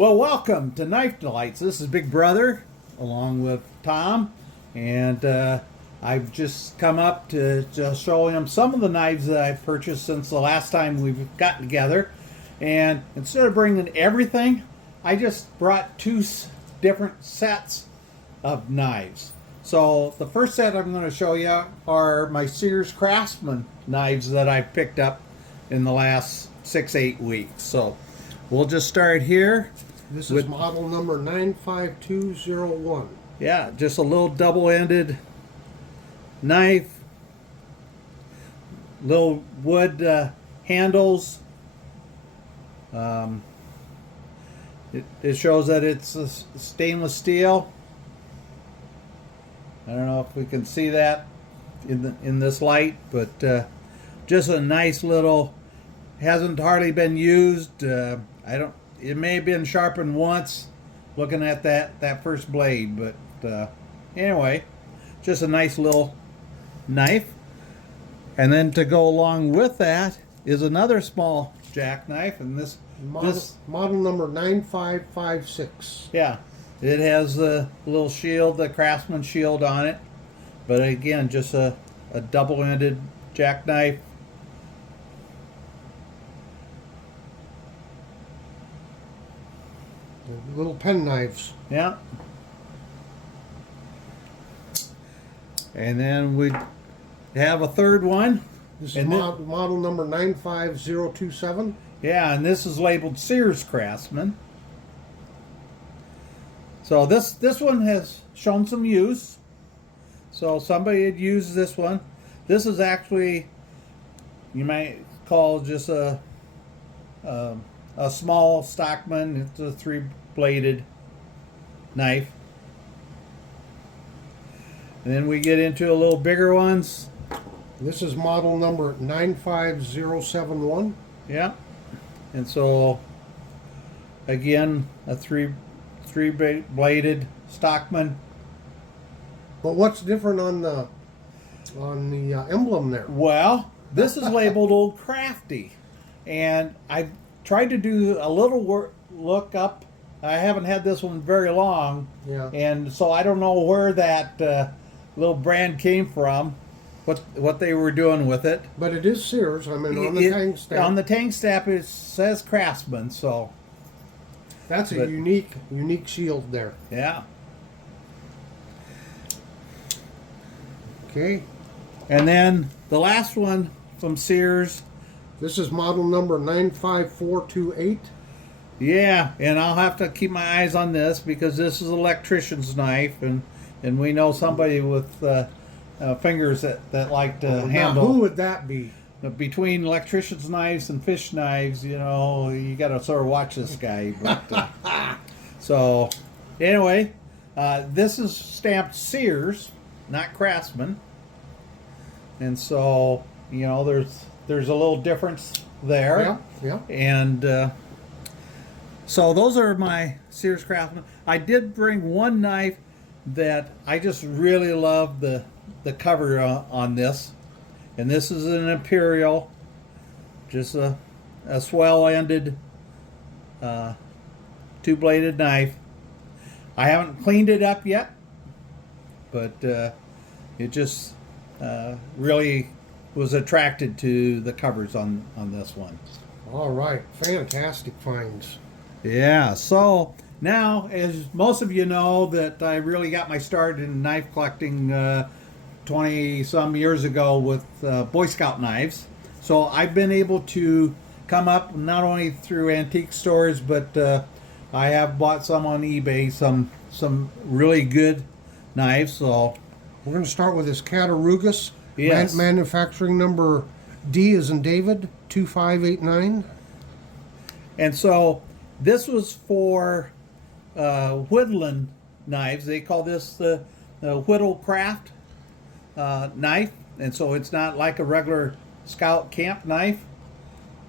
Well, welcome to Knife Delights. This is Big Brother along with Tom, and I've just come up to just show him some of the knives that I've purchased since the last time we've gotten together. And instead of bringing everything, I just brought two different sets of knives. So the first set I'm going to show you are my Sears Craftsman knives that I've picked up in the last 6-8 weeks. So we'll just start here. This is model number 95201. Yeah, just a little double-ended knife, little wood handles. It shows that it's a stainless steel. I don't know if we can see that in this light, but just a nice little. Hasn't hardly been used. It may have been sharpened once, looking at that first blade, but anyway, just a nice little knife. And then to go along with that is another small jackknife, and this model number 9556. Yeah, it has a little shield, the Craftsman shield on it, but again, just a double-ended jackknife. Little pen knives. Yeah. And then we have a third one. This is model number 95027. Yeah, and this is labeled Sears Craftsman. So this one has shown some use. So somebody had used this one. This is actually, you might call just a small Stockman. It's a 3-bladed knife. And then we get into a little bigger ones. This is model number 95071. Yeah. And so again, a three-bladed Stockman. But what's different on the emblem there? Well, this is labeled Old Crafty, and I've tried to do a little look up. I haven't had this one very long, Yeah. and so I don't know where that little brand came from, what they were doing with it. But it is Sears. I mean, on the tank stamp. On the tank stamp, it says Craftsman. So that's a unique shield there. Yeah. Okay. And then the last one from Sears. This is model number 95428. Yeah, and I'll have to keep my eyes on this because this is an electrician's knife, and we know somebody with fingers that like to handle. Now, who would that be? Between electrician's knives and fish knives, you got to sort of watch this guy. But, so, anyway, this is stamped Sears, not Craftsman, and so there's a little difference there. Yeah. And so those are my Sears Craftsman. I did bring one knife that I just really love the cover on this, and this is an Imperial, just a swell-ended 2-bladed knife. I haven't cleaned it up yet, but it just really was attracted to the covers on this one. All right, fantastic finds. Yeah, so now, as most of you know, that I really got my start in knife collecting 20-some years ago with Boy Scout knives. So I've been able to come up not only through antique stores, but I have bought some on eBay, some really good knives. So we're going to start with this Catarugas. Yes. Manufacturing number D as in David, 2589. And so this was for woodland knives. They call this the Handi-kraft knife, and so it's not like a regular Scout camp knife.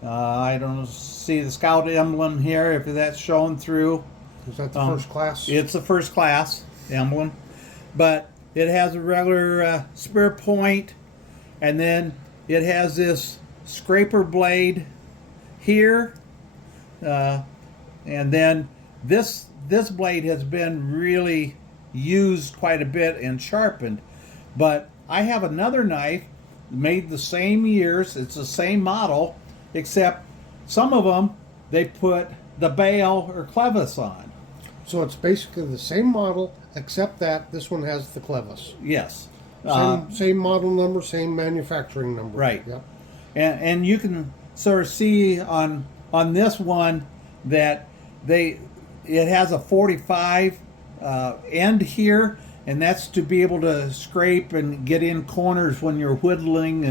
I don't see the Scout emblem here, if that's shown through. Is that the first class? It's a first class emblem, but it has a regular spear point, and then it has this scraper blade here, and then this blade has been really used quite a bit and sharpened. But I have another knife made the same years. It's the same model, except some of them they put the bail or clevis on. So it's basically the same model, except that this one has the clevis. Yes. Same model number, same manufacturing number. Right. Yep. And you can sort of see on this one that it has a 45 end here, and that's to be able to scrape and get in corners when you're whittling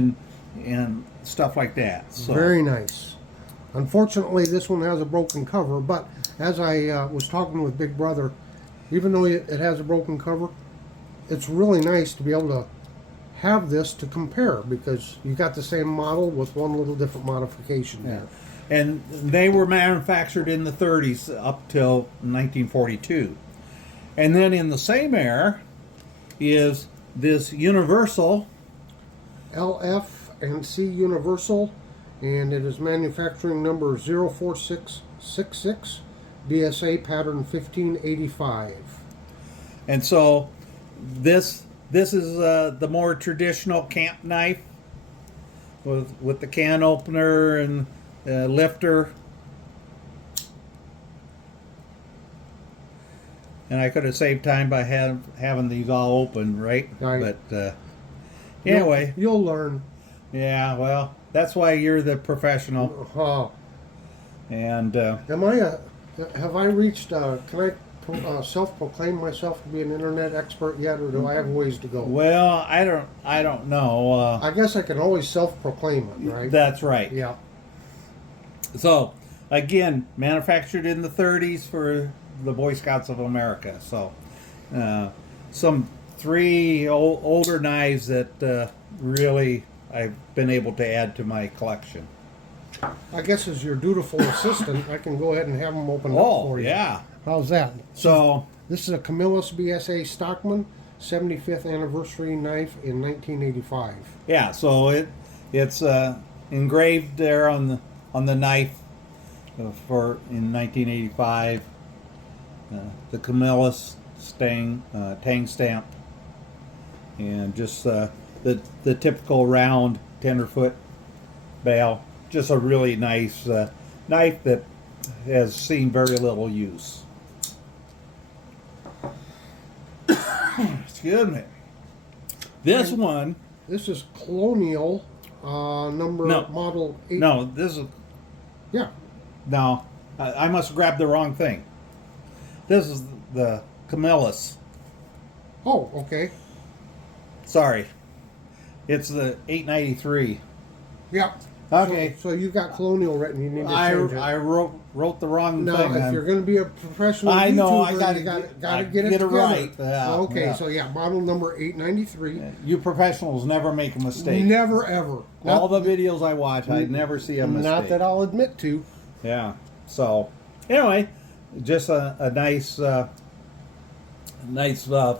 and stuff like that. So Very nice. Unfortunately, this one has a broken cover, but as I was talking with Big Brother, even though it has a broken cover, it's really nice to be able to have this to compare, because you got the same model with one little different modification there. And they were manufactured in the 30s up till 1942. And then in the same era is this Universal. LF and C Universal, and it is manufacturing number 04666, BSA pattern 1585. And so this is the more traditional camp knife with the can opener and lifter. And I could have saved time by having these all open, right? Right. But anyway, You'll learn. yeah. Well, that's why you're the professional. And Have I reached? Can I self-proclaim myself to be an internet expert yet, or do I have ways to go? well, I don't know. I guess I can always self-proclaim it, right? That's right. Yeah. So again, manufactured in the 30s for the Boy Scouts of America. So some three older knives that really I've been able to add to my collection. I guess as your dutiful assistant, I can go ahead and have them open up Oh, for you. yeah. How's that? So This is a Camillus BSA Stockman 75th anniversary knife in 1985. yeah, so it's engraved there on the knife for in 1985. The Camillus tang stamp, and just the typical round tenderfoot bail. Just a really nice knife that has seen very little use. Excuse me. This one. This is Colonial number No. model 8. No, this is. Yeah. No, I must have grabbed the wrong thing. This is the Camillus. Oh, okay. Sorry. It's the 893. Yeah. Okay. So you've got Colonial written. You need to change it. I wrote the wrong Now, thing. if you're going to be a professional I know, I YouTuber, gotta you get- gotta I get it get it together. right. Yeah, Okay, yeah. so yeah, model number 893. You professionals never make a mistake. Never ever. All the videos I watch, I never see a mistake. Not that I'll admit to. Yeah. So, anyway, just a nice,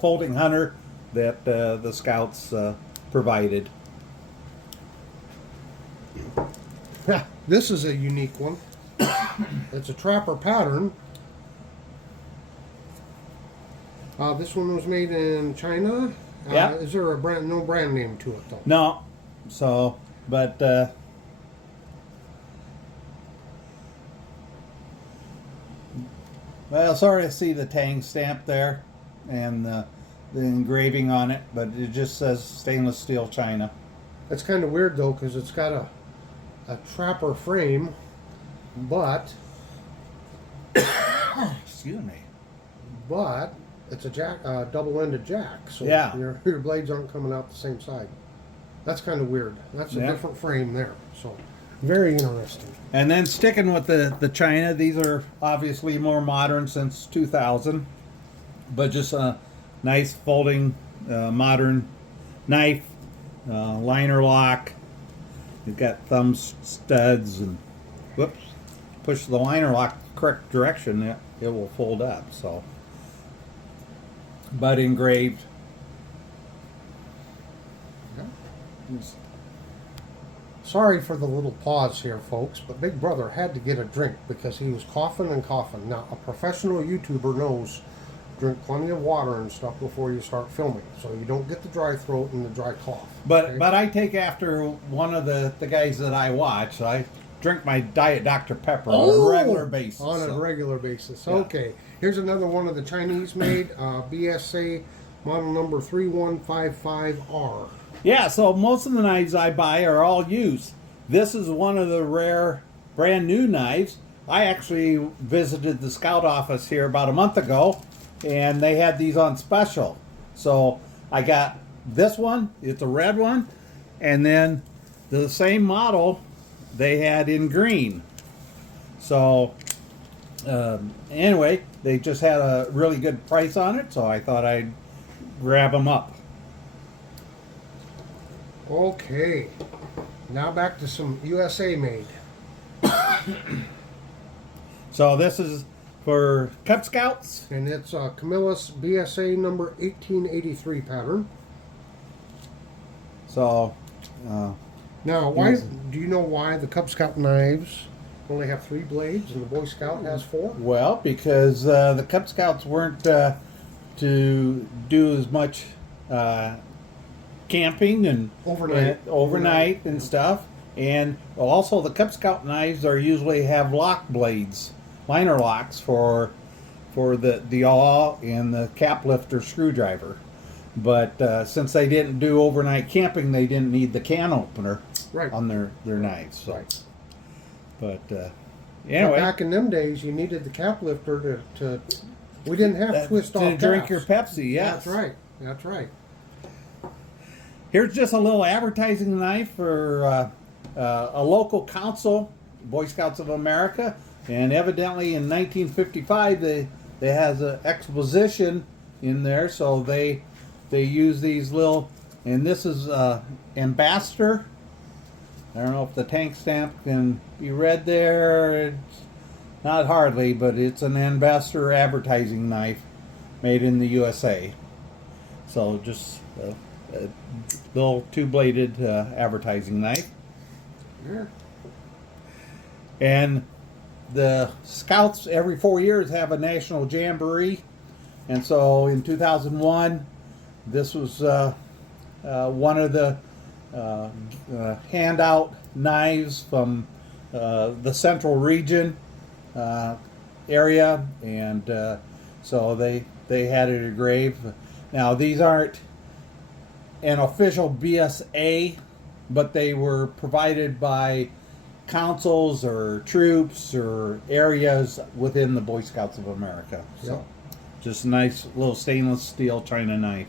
folding hunter that the Scouts provided. This is a unique one. It's a trapper pattern. This one was made in China. Yeah. Is there no brand name to it though? No. So, but well, sorry to see the Tang stamp there and the engraving on it, but it just says stainless steel China. It's kind of weird though, because it's got a trapper frame, but Excuse me. it's a jack, double-ended jack, so Yeah. your blades aren't coming out the same side. That's kind of weird. That's a Yeah. different frame there, so very interesting. And then sticking with the China, these are obviously more modern since 2000, but just a nice folding modern knife, liner lock. You've got thumb studs and whoops, push the liner lock correct direction, it will fold up. So, but engraved. Sorry for the little pause here, folks, but Big Brother had to get a drink because he was coughing and coughing. Now, a professional YouTuber knows drink plenty of water and stuff before you start filming, so you don't get the dry throat and the dry cough. But okay? but I take after one of the guys that I watch. I drink my Diet Dr. Pepper on a regular basis. On a regular basis. Yeah. Okay. Here's another one of the Chinese made BSA model number 3155R. Yeah, so most of the knives I buy are all used. This is one of the rare brand new knives. I actually visited the Scout office here about a month ago, and they had these on special. So I got this one, it's a red one, and then the same model they had in green. So anyway, they just had a really good price on it, so I thought I'd grab them up. Okay, now back to some USA made. So this is for Cub Scouts. And it's Camillus BSA number 1883 pattern. So, Now, why do you know why the Cub Scout knives only have 3 blades and the Boy Scout has 4? well, because the Cub Scouts weren't to do as much camping and overnight and stuff. And also the Cub Scout knives are usually have lock blades, liner locks for the awl and the cap lifter screwdriver. But since they didn't do overnight camping, they didn't need the can opener on their knives. So. Right. But anyway, back in them days, you needed the cap lifter to we didn't have twist off to drink caps. your Pepsi. Yes, That's right. That's right. Here's just a little advertising knife for a local council, Boy Scouts of America, and evidently in 1955 they has an exposition in there, so they use these little, and this is ambassador. I don't know if the tank stamp can be read there. It's not hardly, but it's an ambassador advertising knife made in the USA. So just a little two-bladed advertising knife. Yeah. And the Scouts every 4 years have a national jamboree, and so in 2001 this was one of the handout knives from the central region area, and so they had it engraved. Now these aren't an official BSA, but they were provided by councils or troops or areas within the Boy Scouts of America. So Yep. just a nice little stainless steel China knife.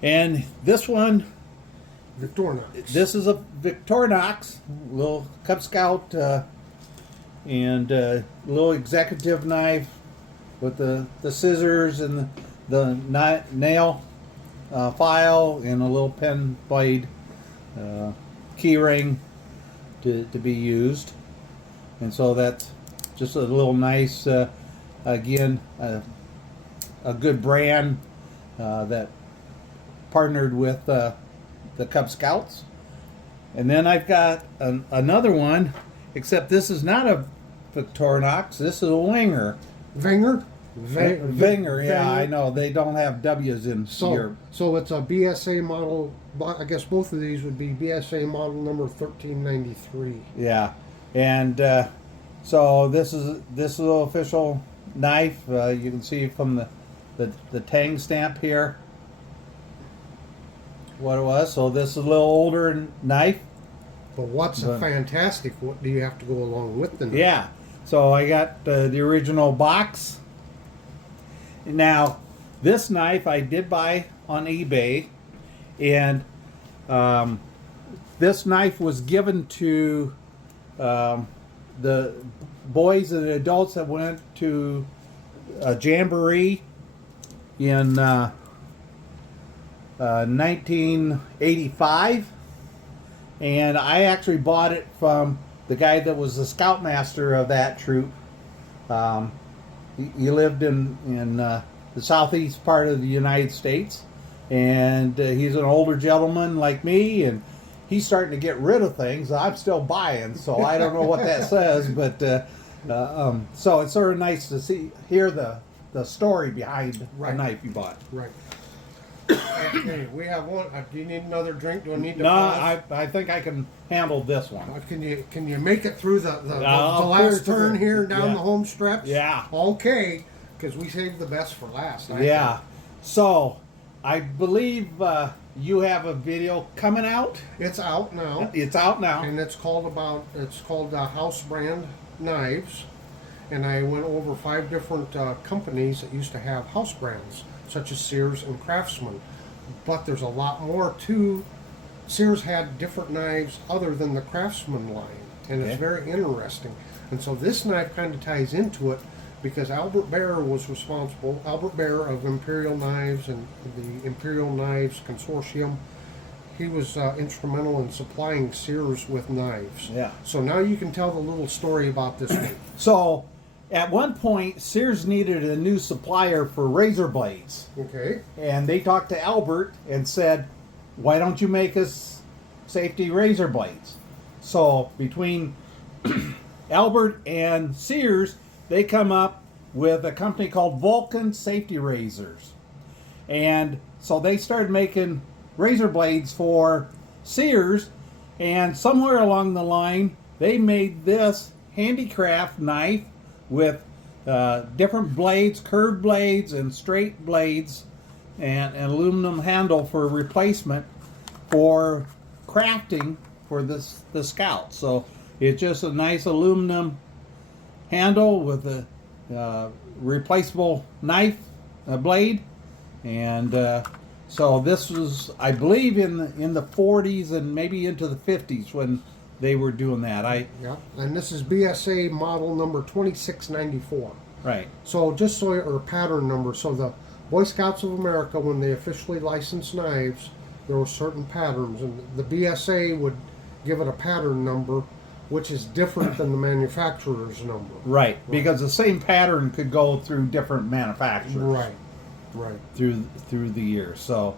And this one, Victorinox. this is a Victorinox, little Cub Scout and little executive knife with the scissors and the nail file and a little pen blade key ring to be used. And so that's just a little nice, again, a good brand that partnered with the Cub Scouts. And then I've got another one, except this is not a Victorinox, this is a Winger. Vinger? Winger, yeah, I know. They don't have W's in here. So it's a BSA model. I guess both of these would be BSA model number 1393. Yeah, and so this is an official knife. You can see from the tang stamp here what it was. So this is a little older knife. But what's fantastic? What do you have to go along with the knife? Yeah, so I got the original box. Now, this knife I did buy on eBay, and this knife was given to the boys and adults that went to a jamboree in 1985, and I actually bought it from the guy that was the scoutmaster of that troop. He lived in the southeast part of the United States, and he's an older gentleman like me, and he's starting to get rid of things. I'm still buying, so I don't know what that says, but so it's sort of nice to hear the story behind the knife you bought. Right. Okay, we have one. Do you need another drink? Do I need to? No, pause? I think I can handle this one. Can you make it through the Of last course. turn here down Yeah. the home stretch? Yeah. Okay, because we saved the best for last. I Yeah. think. So I believe you have a video coming out. It's out now, It's out now. and it's called House Brand Knives, and I went over 5 different companies that used to have house brands, such as Sears and Craftsman. But there's a lot more too. Sears had different knives other than the Craftsman line, and Okay. it's very interesting. And so this knife kind of ties into it because Albert Bear was responsible. Albert Bear of Imperial Knives and the Imperial Knives Consortium. He was instrumental in supplying Sears with knives. Yeah. So now you can tell the little story about this one. So at one point, Sears needed a new supplier for razor blades. Okay. And they talked to Albert and said, why don't you make us safety razor blades? So between Albert and Sears, they come up with a company called Vulcan Safety Razors. And so they started making razor blades for Sears, and somewhere along the line, they made this Handi-kraft knife with different blades, curved blades and straight blades, and an aluminum handle for replacement for crafting for the Scout. So it's just a nice aluminum handle with a replaceable knife blade, and so this was, I believe, in the 40s and maybe into the 50s when they were doing that. Yeah. And this is BSA model number 2694. Right. So just so, or pattern number. So the Boy Scouts of America, when they officially licensed knives, there were certain patterns, and the BSA would give it a pattern number, which is different than the manufacturer's number. Right, because the same pattern could go through different manufacturers. Right. Through the years. So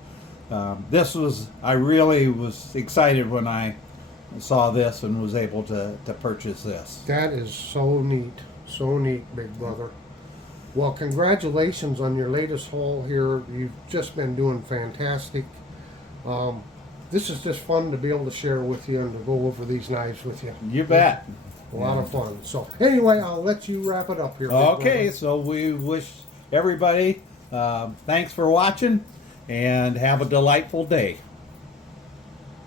this was, I really was excited when I saw this and was able to purchase this. That is so neat. So neat, big brother. Well, congratulations on your latest haul here. You've just been doing fantastic. This is just fun to be able to share with you and to go over these knives with you. You bet. A lot of fun. So anyway, I'll let you wrap it up here. big Okay, brother. so we wish everybody thanks for watching and have a delightful day.